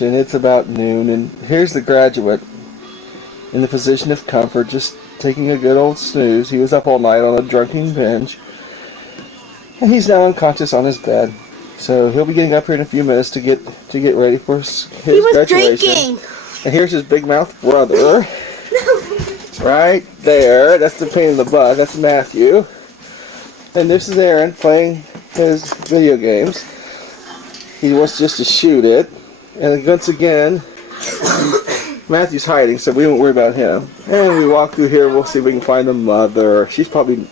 And it's about noon, and here's the graduate in the position of comfort, just taking a good old snooze. He was up all night on a drunken binge, and he's now unconscious on his bed. So he'll be getting up here in a few minutes to get ready for his graduation. Drinking. And here's his big mouth brother, right there. That's the pain in the butt. That's Matthew. And this is Aaron playing his video games. He wants just to shoot it. And once again, Matthew's hiding, so we won't worry about him. And we walk through here, we'll see if we can find the mother. She's probably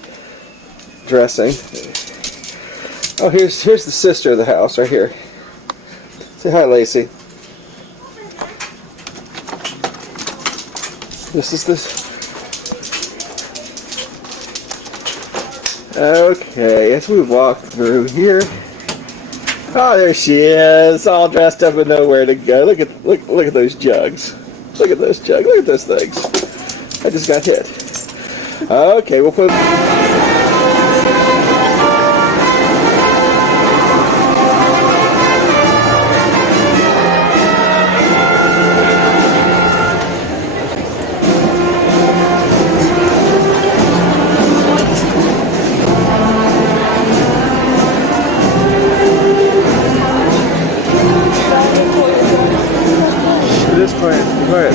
dressing. Oh, here's the sister of the house, right here. Say hi, Lacey. This is this. Okay, as we walk through here. Oh, there she is, all dressed up and nowhere to go. Look at those jugs. Look at those jugs. Look at those things. I just got hit. Okay, we'll put. This point, go ahead.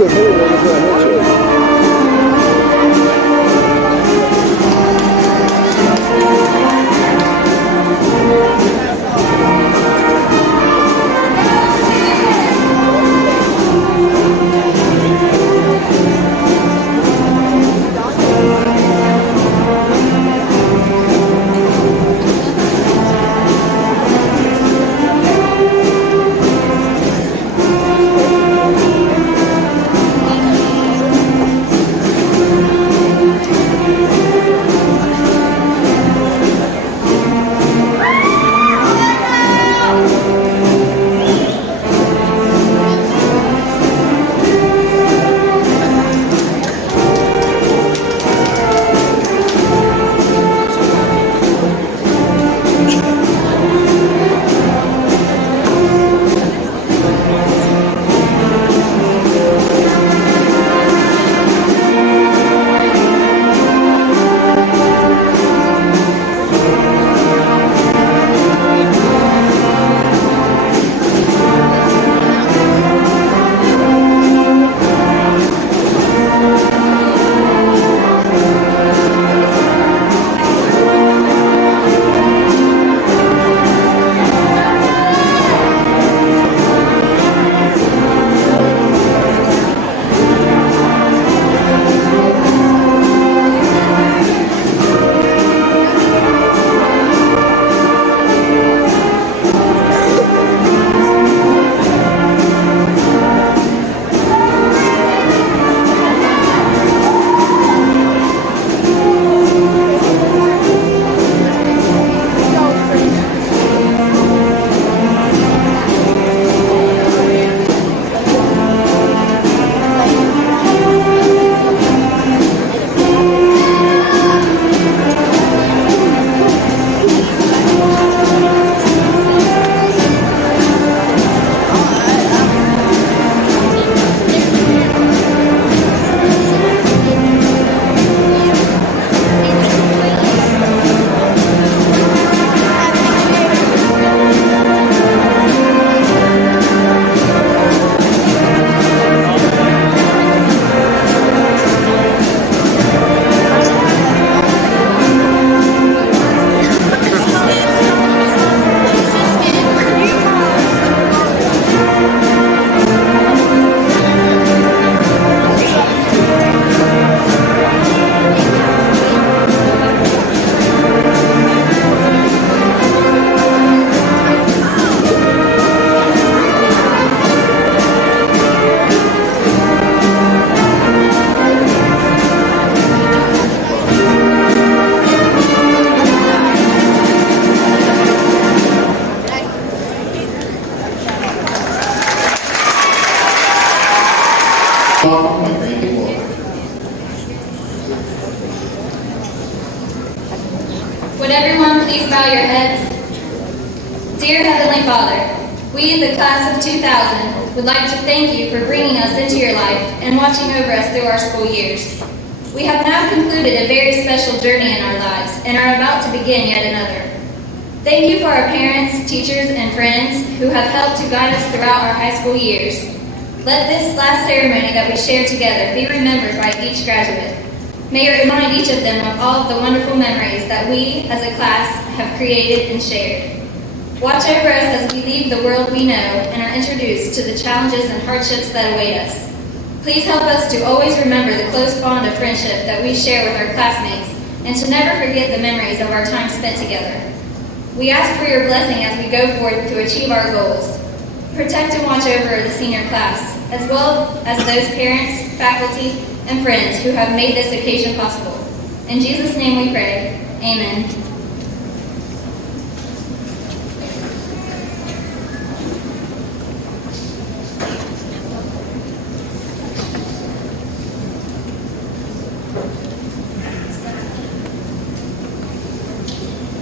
quit hitting it, it's going to hit you. Would everyone please bow your heads? Dear Heavenly Father, we in the class of 2000 would like to thank you for bringing us into your life and watching over us through our school years. We have now concluded a very special journey in our lives and are about to begin yet another. Thank you for our parents, teachers, and friends who have helped to guide us throughout our high school years. Let this last ceremony that we share together be remembered by each graduate. May it remind each of them of all of the wonderful memories that we, as a class, have created and shared. Watch over us as we leave the world we know and are introduced to the challenges and hardships that await us. Please help us to always remember the close bond of friendship that we share with our classmates and to never forget the memories of our time spent together. We ask for your blessing as we go forth to achieve our goals. Protect and watch over the senior class, as well as those parents, faculty, and friends who have made this occasion possible. In Jesus' name we pray. Amen.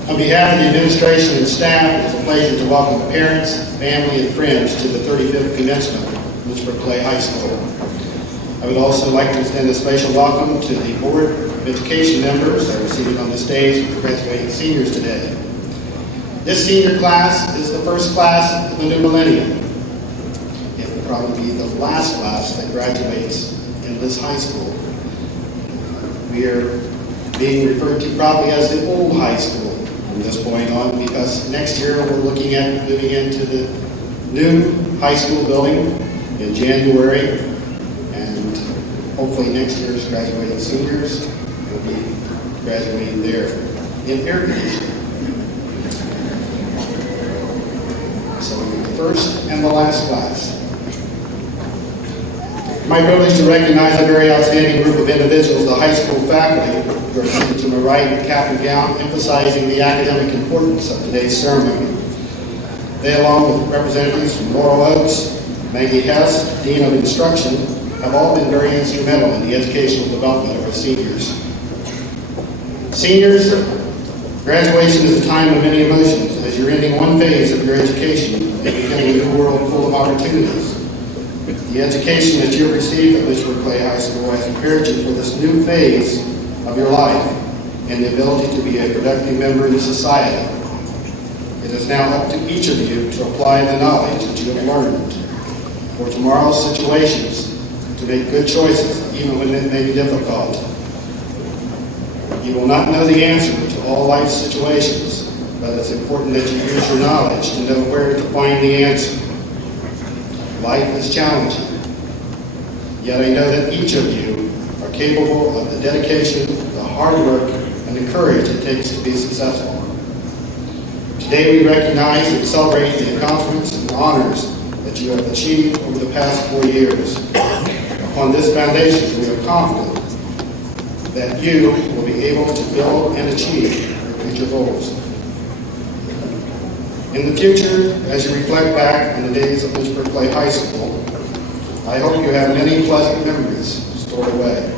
On behalf of the administration and staff, it's a pleasure to welcome parents, family, and friends to the 35th commencement of Lynchburg-Clay High School. I would also like to extend a special welcome to the Board of Education members that are seated on the stage with the graduating seniors today. This senior class is the first class of the new millennium. If probably be the last class that graduates in this high school. We are being referred to probably as the old high school from this point on, because next year we're looking at moving into the new high school building in January, and hopefully next year's graduating seniors will be graduating there in air conditioning. So the first and the last class. My privilege to recognize a very outstanding group of individuals, the high school faculty, who are seated to my right in cap and gown, emphasizing the academic importance of today's ceremony. They, along with representatives from Laurel Oaks, Maggie Hess, Dean of Instruction, have all been very instrumental in the educational development of our seniors. Seniors, graduation is a time of many emotions as you're ending one phase of your education and beginning a new world full of opportunities. The education that you've received at Lynchburg-Clay High School has prepared you for this new phase of your life and the ability to be a productive member in society. It is now up to each of you to apply the knowledge that you have learned for tomorrow's situations, to make good choices even when it may be difficult. You will not know the answer to all life situations, but it's important that you use your knowledge to know where to find the answer. Life is challenging, yet I know that each of you are capable of the dedication, the hard work, and the courage it takes to be successful. Today we recognize and celebrate the accomplishments and honors that you have achieved over the past 4 years. Upon this foundation, we are confident that you will be able to build and achieve your future goals. In the future, as you reflect back on the days of Lynchburg-Clay High School, I hope you have many pleasant memories stored away,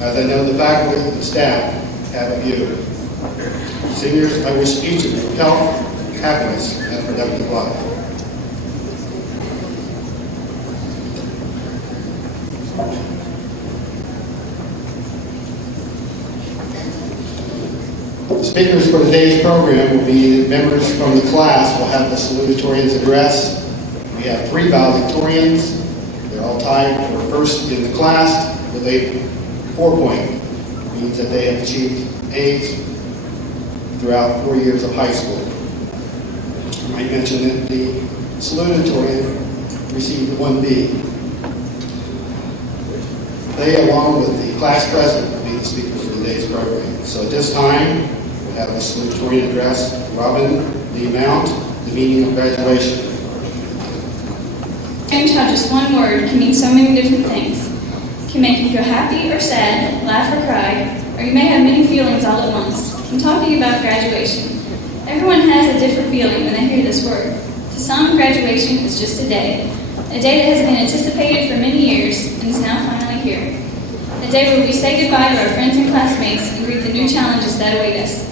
as I know the faculty and staff have of you. Seniors, I wish each of you health, happiness, and a productive life. The speakers for today's program will be members from the class. We'll have the salutatorian's address. We have 3 valedictorians. They're all tied for first in the class with a 4-point. Means that they have achieved A's throughout 4 years of high school. I might mention that the salutatorian received 1B. They, along with the class president, will be the speakers for today's program. So at this time, we'll have the salutatorian address, Robin Lee Mount, the meaning of graduation. Change how just one word can mean so many different things. It can make you feel happy or sad, laugh or cry, or you may have many feelings all at once. I'm talking about graduation. Everyone has a different feeling when they hear this word. To some, graduation is just a day that has been anticipated for many years and is now finally here. A day where we say goodbye to our friends and classmates and greet the new challenges that await us.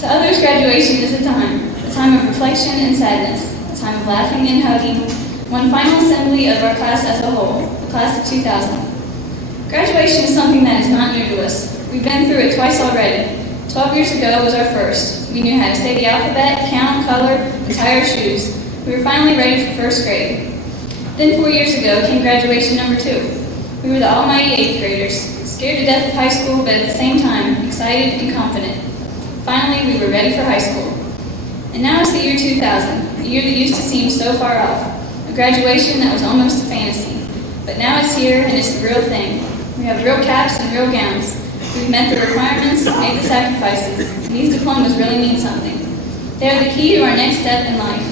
To others, graduation is a time of reflection and sadness, a time of laughing and hugging, one final assembly of our class as a whole, the class of 2000. Graduation is something that is not new to us. We've been through it twice already. 12 years ago was our first. We knew how to say the alphabet, count, color, and tie our shoes. We were finally ready for first grade. Then 4 years ago came graduation number 2. We were the almighty 8th graders, scared to death of high school, but at the same time, excited and confident. Finally, we were ready for high school. And now it's the year 2000, a year that used to seem so far off, a graduation that was almost a fantasy. But now it's here, and it's the real thing. We have real caps and real gowns. We've met the requirements, made the sacrifices, and these diplomas really mean something. They are the key to our next step in life.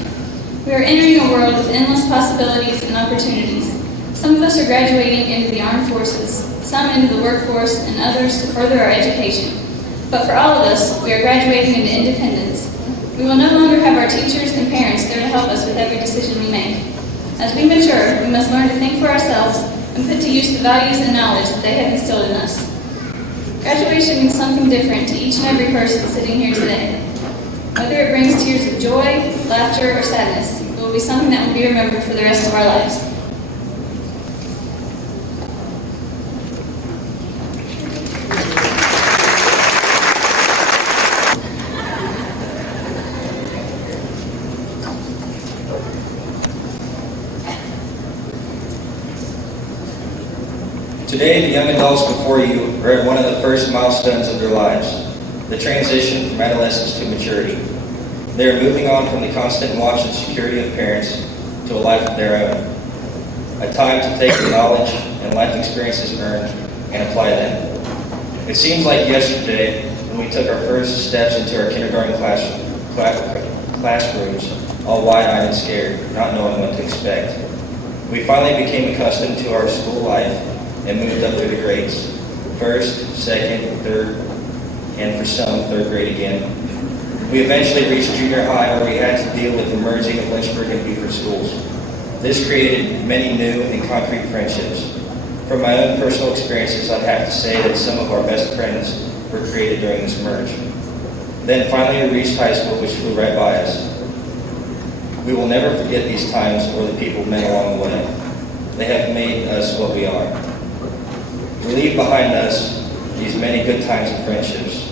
We are entering a world with endless possibilities and opportunities. Some of us are graduating into the armed forces, some into the workforce, and others to further our education. But for all of us, we are graduating into independence. We will no longer have our teachers and parents there to help us with every decision we make. As we mature, we must learn to think for ourselves and put to use the values and knowledge that they have instilled in us. Graduation means something different to each and every person sitting here today. Whether it brings tears of joy, laughter, or sadness, it will be something that will be remembered for the rest of our lives. Today, the young adults before you are at one of the first milestones of their lives, the transition from adolescence to maturity. They are moving on from the constant watch and security of parents to a life of their own, a time to take the knowledge and life experiences earned and apply them. It seems like yesterday when we took our first steps into our kindergarten classrooms, all wide-eyed and scared, not knowing what to expect. We finally became accustomed to our school life and moved up through the grades. First, second, third, and for some, third grade again. We eventually reached junior high where we had to deal with the merging of Lynchburg and Beaufort schools. This created many new and concrete friendships. From my own personal experiences, I'd have to say that some of our best friends were created during this merge. Then finally we reached high school, which flew right by us. We will never forget these times or the people met along the way. They have made us what we are. We leave behind us these many good times and friendships,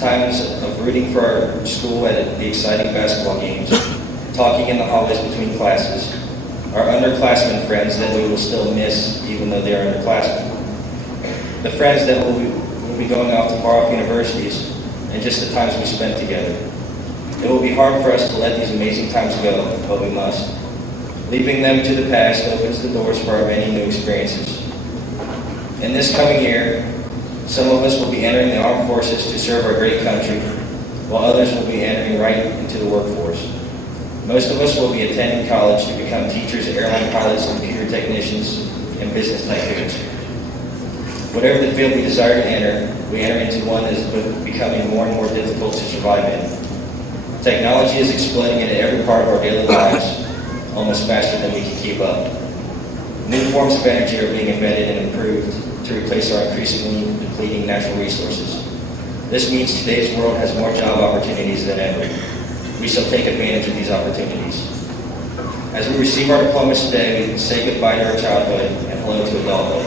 times of rooting for our school at the exciting basketball games, talking in the hallways between classes, our underclassmen friends that we will still miss even though they are underclassmen, the friends that will be going off to far-off universities, and just the times we spent together. It will be hard for us to let these amazing times go, but we must. Leaving them to the past opens the doors for our many new experiences. In this coming year, some of us will be entering the armed forces to serve our great country, while others will be entering right into the workforce. Most of us will be attending college to become teachers, airline pilots, computer technicians, and business tycoons. Whatever the field we desire to enter, we enter into one that is becoming more and more difficult to survive in. Technology is exploding into every part of our daily lives, almost faster than we can keep up. New forms of energy are being invented and improved to replace our increasingly depleting natural resources. This means today's world has more job opportunities than ever. We shall take advantage of these opportunities. As we receive our diplomas today, we say goodbye to our childhood and hello to adulthood.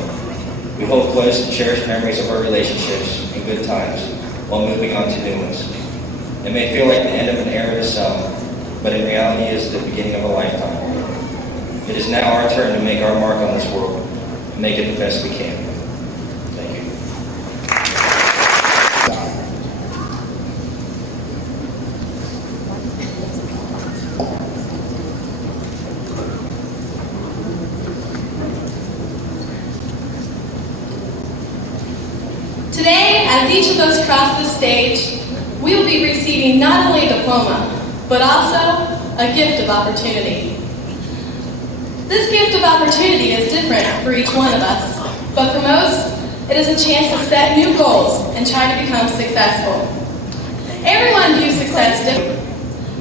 We hold close and cherished memories of our relationships and good times while moving on to new ones. It may feel like the end of an era to some, but in reality it is the beginning of a lifetime. It is now our turn to make our mark on this world and make it the best we can. Thank you. Today, as each of us cross the stage, we will be receiving not only a diploma, but also a gift of opportunity. This gift of opportunity is different for each one of us, but for most, it is a chance to set new goals and try to become successful. Everyone views success differently.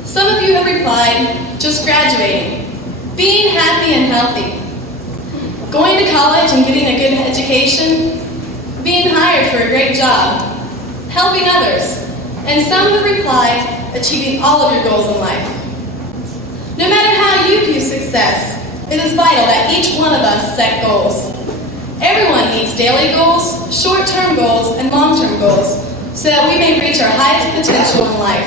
Some of you have replied, just graduating, being happy and healthy, going to college and getting a good education, being hired for a great job, helping others, and some have replied, achieving all of your goals in life. No matter how you view success, it is vital that each one of us set goals. Everyone needs daily goals, short-term goals, and long-term goals so that we may reach our highest potential in life.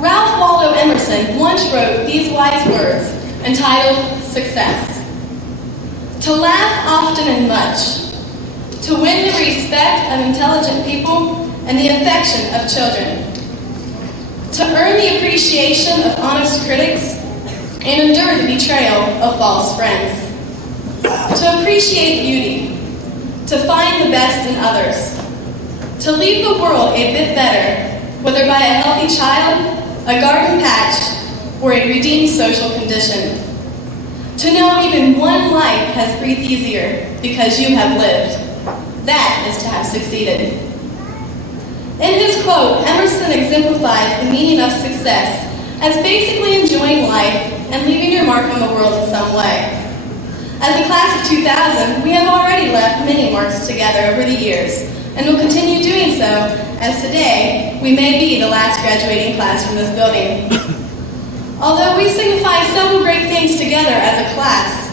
Ralph Waldo Emerson once wrote these wise words entitled Success. To laugh often and much, to win the respect of intelligent people and the affection of children, to earn the appreciation of honest critics and endure the betrayal of false friends, to appreciate beauty, to find the best in others, to leave the world a bit better, whether by a healthy child, a garden patch, or a redeemed social condition, to know even one life has breathed easier because you have lived. That is to have succeeded. In his quote, Emerson exemplifies the meaning of success as basically enjoying life and leaving your mark on the world in some way. As the class of 2000, we have already left many marks together over the years, and will continue doing so, as today we may be the last graduating class from this building. Although we signify several great things together as a class,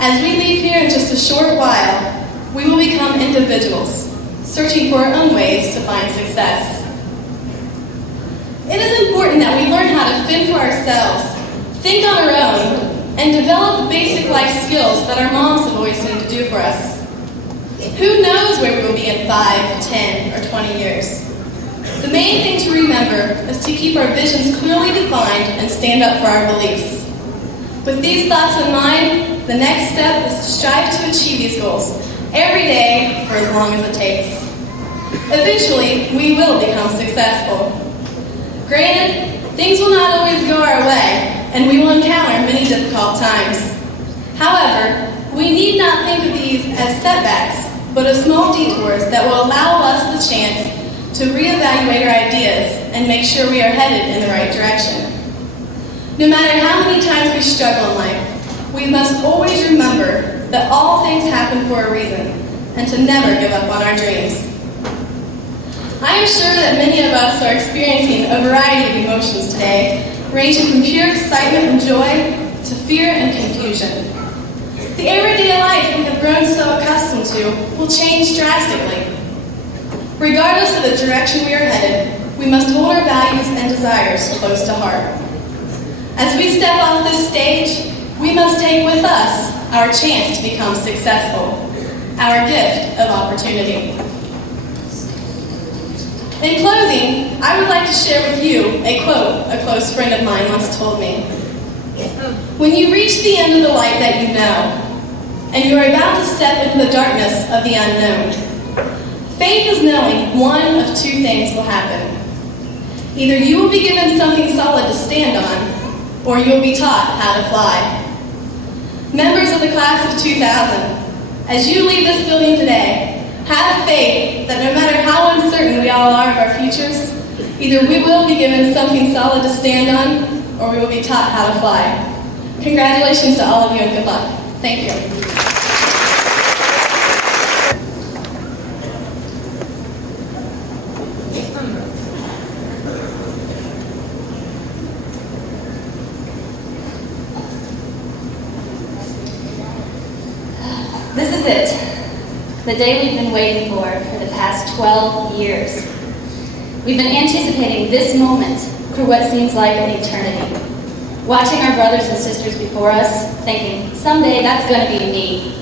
as we leave here in just a short while, we will become individuals, searching for our own ways to find success. It is important that we learn how to fend for ourselves, think on our own, and develop the basic life skills that our moms have always seemed to do for us. Who knows where we will be in 5, 10, or 20 years? The main thing to remember is to keep our visions clearly defined and stand up for our beliefs. With these thoughts in mind, the next step is to strive to achieve these goals every day for as long as it takes. Eventually, we will become successful. Granted, things will not always go our way, and we will encounter many difficult times. However, we need not think of these as setbacks, but as small detours that will allow us the chance to reevaluate our ideas and make sure we are headed in the right direction. No matter how many times we struggle in life, we must always remember that all things happen for a reason and to never give up on our dreams. I am sure that many of us are experiencing a variety of emotions today, ranging from pure excitement and joy to fear and confusion. The everyday life we have grown so accustomed to will change drastically. Regardless of the direction we are headed, we must hold our values and desires close to heart. As we step off this stage, we must take with us our chance to become successful, our gift of opportunity. In closing, I would like to share with you a quote a close friend of mine once told me. When you reach the end of the light that you know, and you are about to step into the darkness of the unknown, faith is knowing one of two things will happen. Either you will be given something solid to stand on, or you will be taught how to fly. Members of the class of 2000, as you leave this building today, have faith that no matter how uncertain we all are of our futures, either we will be given something solid to stand on, or we will be taught how to fly. Congratulations to all of you and good luck. Thank you. This is it. The day we've been waiting for the past 12 years. We've been anticipating this moment for what seems like an eternity. Watching our brothers and sisters before us, thinking, someday that's going to be me.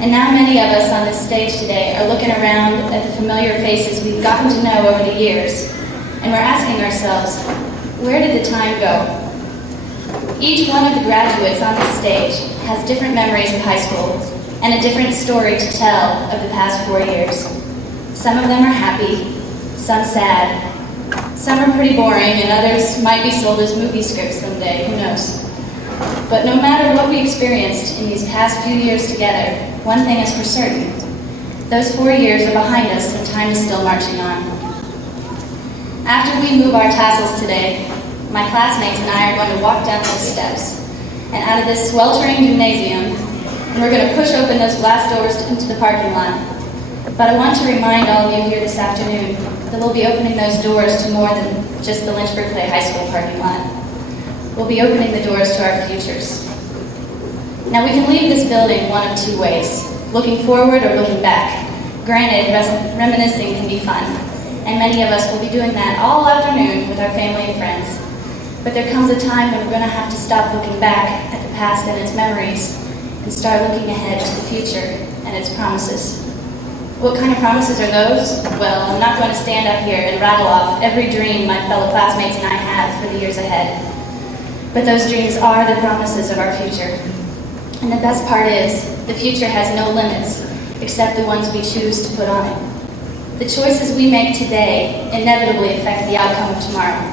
And now many of us on this stage today are looking around at the familiar faces we've gotten to know over the years, and we're asking ourselves, where did the time go? Each one of the graduates on this stage has different memories of high school and a different story to tell of the past 4 years. Some of them are happy, some sad, some are pretty boring, and others might be sold as movie scripts someday, who knows. But no matter what we experienced in these past few years together, one thing is for certain. Those 4 years are behind us and time is still marching on. After we move our tassels today, my classmates and I are going to walk down those steps and out of this sweltering gymnasium, and we're going to push open those glass doors into the parking lot. But I want to remind all of you here this afternoon that we'll be opening those doors to more than just the Lynchburg-Clay High School parking lot. We'll be opening the doors to our futures. Now we can leave this building one of two ways, looking forward or looking back. Granted, reminiscing can be fun, and many of us will be doing that all afternoon with our family and friends. But there comes a time when we're going to have to stop looking back at the past and its memories and start looking ahead to the future and its promises. What kind of promises are those? Well, I'm not going to stand up here and rattle off every dream my fellow classmates and I have for the years ahead. But those dreams are the promises of our future. And the best part is, the future has no limits except the ones we choose to put on it. The choices we make today inevitably affect the outcome of tomorrow.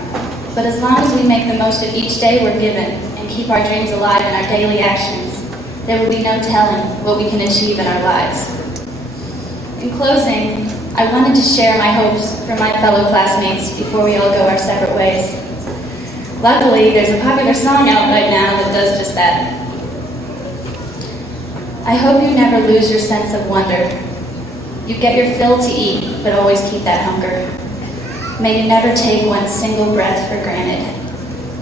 But as long as we make the most of each day we're given and keep our dreams alive in our daily actions, there will be no telling what we can achieve in our lives. In closing, I wanted to share my hopes for my fellow classmates before we all go our separate ways. Luckily, there's a popular song out right now that does just that. I hope you never lose your sense of wonder. You get your fill to eat, but always keep that hunger. May you never take one single breath for granted.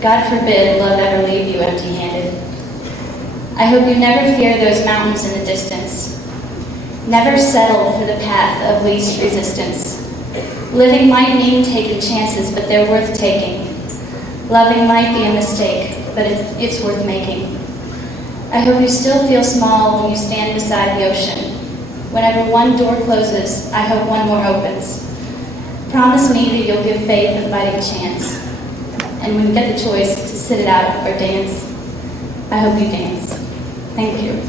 God forbid love ever leave you empty-handed. I hope you never fear those mountains in the distance. Never settle for the path of least resistance. Living might mean taking chances, but they're worth taking. Loving might be a mistake, but it's worth making. I hope you still feel small when you stand beside the ocean. Whenever one door closes, I hope one more opens. Promise me that you'll give faith a fighting chance. And when you get the choice to sit it out or dance, I hope you dance. Thank you.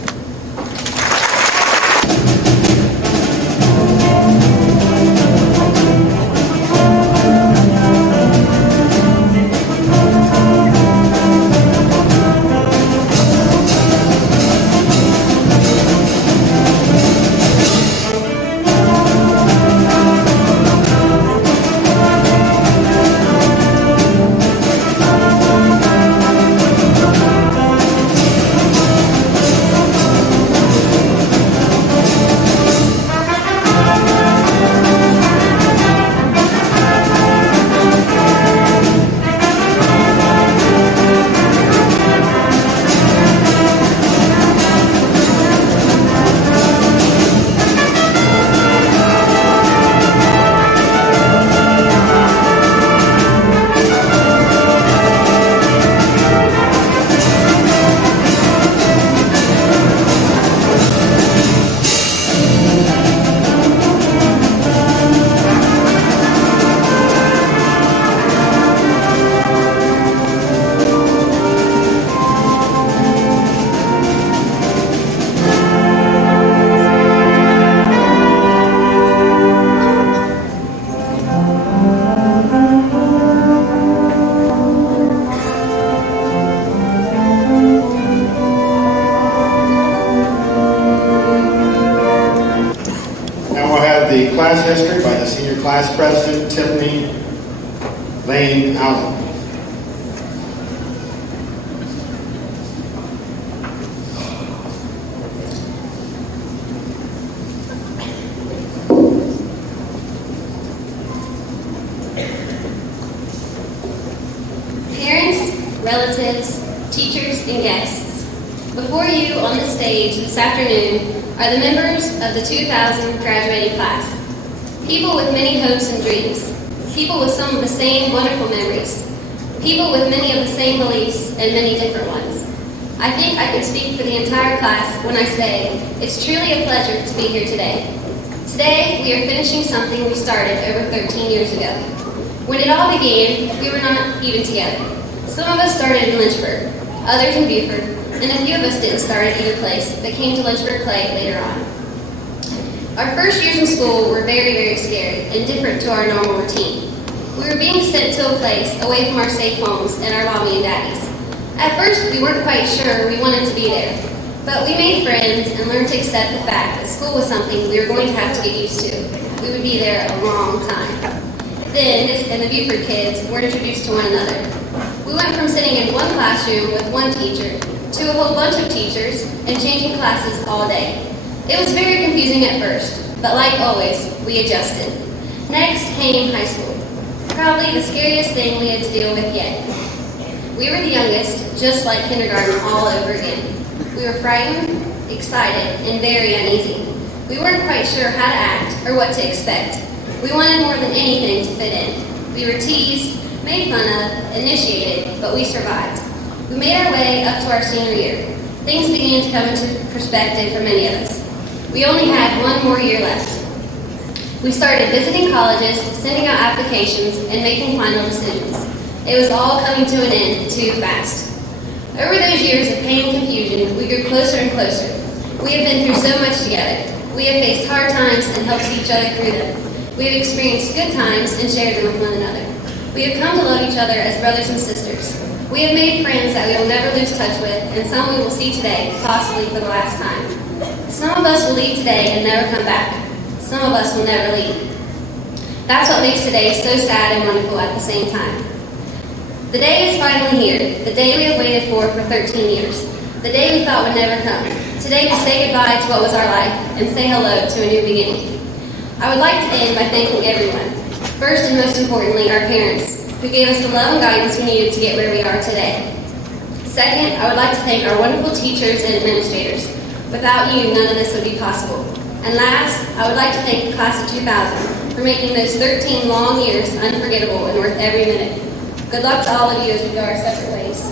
The class history by the senior class president, Tiffany Lane Allen. Parents, relatives, teachers, and guests, before you on the stage this afternoon are the members of the 2000 graduating class. People with many hopes and dreams. People with some of the same wonderful memories. People with many of the same beliefs and many different ones. I think I can speak for the entire class when I say it's truly a pleasure to be here today. Today, we are finishing something we started over 13 years ago. When it all began, we were not even together. Some of us started in Lynchburg, others in Beaufort, and a few of us didn't start at either place, but came to Lynchburg-Clay later on. Our first years in school were very, very scary and different to our normal routine. We were being sent to a place away from our safe homes and our mommy and daddies. At first, we weren't quite sure we wanted to be there, but we made friends and learned to accept the fact that school was something we were going to have to get used to. We would be there a long time. Then, Miss and the Beaufort kids were introduced to one another. We went from sitting in one classroom with one teacher to a whole bunch of teachers and changing classes all day. It was very confusing at first, but like always, we adjusted. Next came high school, probably the scariest thing we had to deal with yet. We were the youngest, just like kindergarten all over again. We were frightened, excited, and very uneasy. We weren't quite sure how to act or what to expect. We wanted more than anything to fit in. We were teased, made fun of, initiated, but we survived. We made our way up to our senior year. Things began to come into perspective for many of us. We only had one more year left. We started visiting colleges, sending out applications, and making final decisions. It was all coming to an end too fast. Over those years of pain and confusion, we grew closer and closer. We have been through so much together. We have faced hard times and helped each other through them. We have experienced good times and shared them with one another. We have come to love each other as brothers and sisters. We have made friends that we will never lose touch with, and some we will see today, possibly for the last time. Some of us will leave today and never come back. Some of us will never leave. That's what makes today so sad and wonderful at the same time. The day is finally here, the day we have waited for 13 years, the day we thought would never come. Today we say goodbye to what was our life and say hello to a new beginning. I would like to end by thanking everyone. First and most importantly, our parents, who gave us the love and guidance we needed to get where we are today. Second, I would like to thank our wonderful teachers and administrators. Without you, none of this would be possible. And last, I would like to thank the class of 2000 for making those 13 long years unforgettable and worth every minute. Good luck to all of you as we go our separate ways.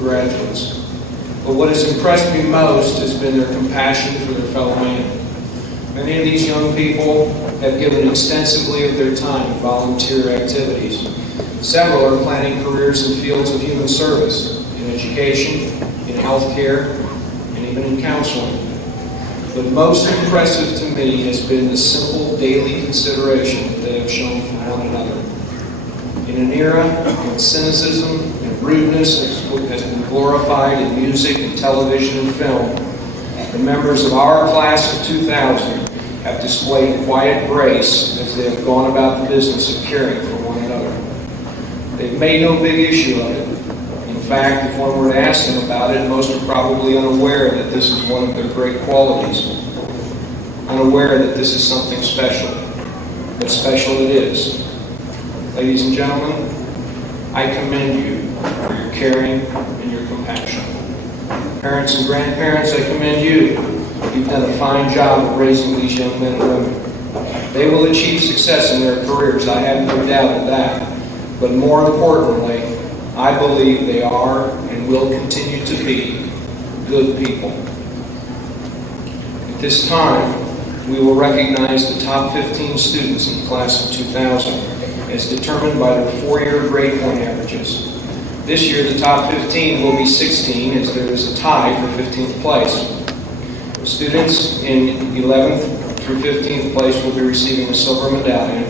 Graduates. But what has impressed me most has been their compassion for their fellow man. Many of these young people have given extensively of their time to volunteer activities. Several are planning careers in fields of human service, in education, in healthcare, and even in counseling. But most impressive to me has been the simple daily consideration that they have shown for one another. In an era when cynicism and rudeness has been glorified in music and television and film, the members of our class of 2000 have displayed quiet grace as they have gone about the business of caring for one another. They've made no big issue of it. In fact, if one were to ask them about it, most are probably unaware that this is one of their great qualities, unaware that this is something special, but special it is. Ladies and gentlemen, I commend you for your caring and your compassion. Parents and grandparents, I commend you. You've done a fine job of raising these young men and women. They will achieve success in their careers, I have no doubt of that. But more importantly, I believe they are and will continue to be good people. At this time, we will recognize the top 15 students in the class of 2000 as determined by their 4-year grade point averages. This year, the top 15 will be 16 as there is a tie for 15th place. Students in 11th through 15th place will be receiving a silver medallion.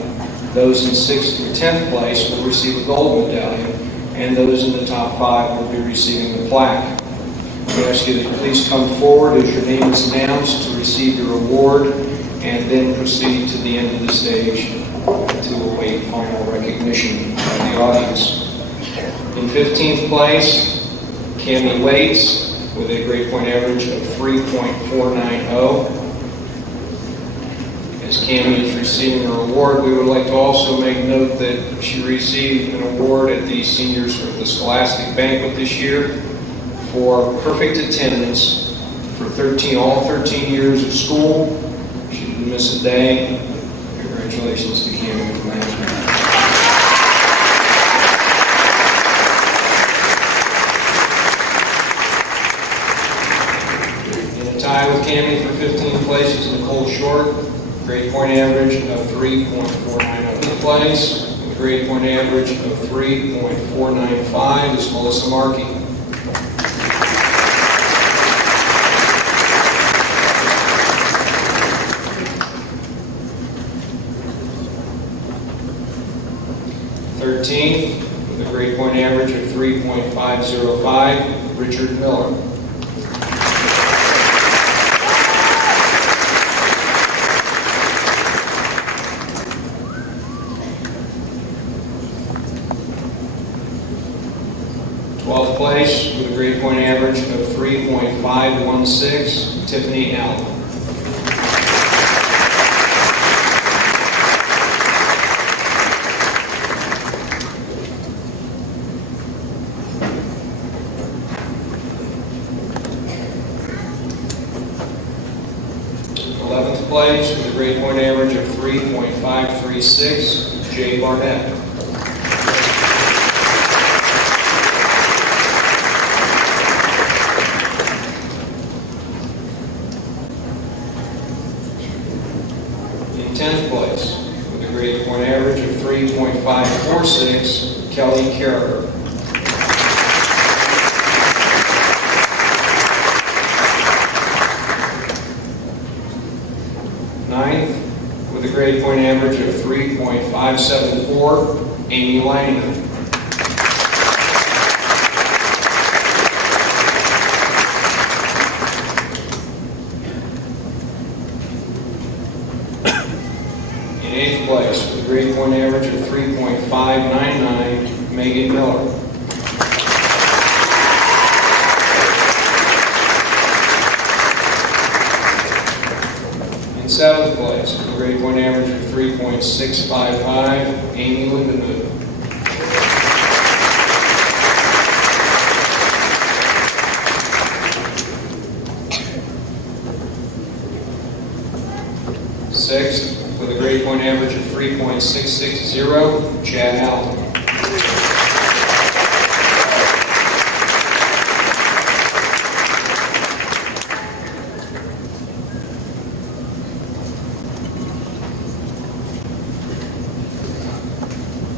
Those in 6th through 10th place will receive a gold medallion, and those in the top 5 will be receiving the plaque. We ask you to please come forward as your name is announced to receive your award, and then proceed to the end of the stage to await final recognition by the audience. In 15th place, Cammie Waits with a grade point average of 3.490. As Cammie is receiving her award, we would like to also make note that she received an award at the Seniors for the Scholastic Banquet this year for perfect attendance for all 13 years of school. She didn't miss a day. Congratulations to Cammie from management. In a tie with Cammie for 15th place is Nicole Short, grade point average of 3.490. In place, with a grade point average of 3.495 is Melissa Markey. With a grade point average of 3.505, Richard Miller. Twelfth place with a grade point average of 3.516, Tiffany Allen. 11th place with a grade point average of 3.536, Jay Barnett. In 10th place, with a grade point average of 3.546, Kelly Carrier. Ninth, with a grade point average of 3.574, Amy Langer. In 8th place, with a grade point average of 3.599, Megan Miller. In 7th place, with a grade point average of 3.655, Amy Lindenwood. Sixth, with a grade point average of 3.660, Chad Allen.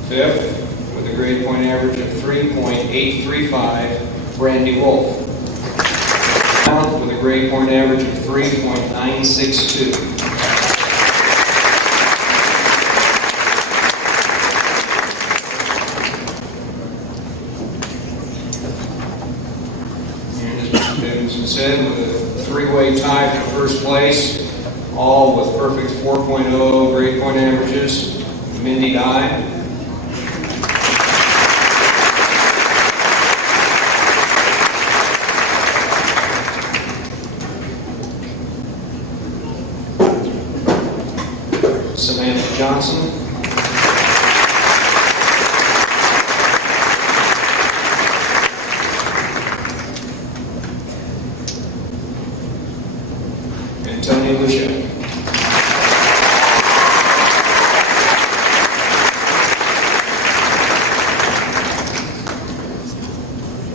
Fifth, with a grade point average of 3.835, Brandy Wolf. With a grade point average of 3.962. And as Mr. Davidson said, with a three-way tie for first place, all with perfect 4.0 grade point averages, Mindy Dye. Samantha Johnson. And Tony Lucia.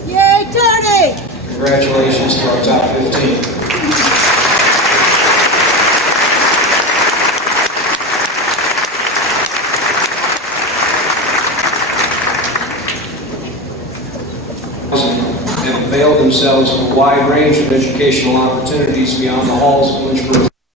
Yay, Tony! Congratulations to our top 15. Have availed themselves of a wide range of educational opportunities beyond the halls of Lynchburg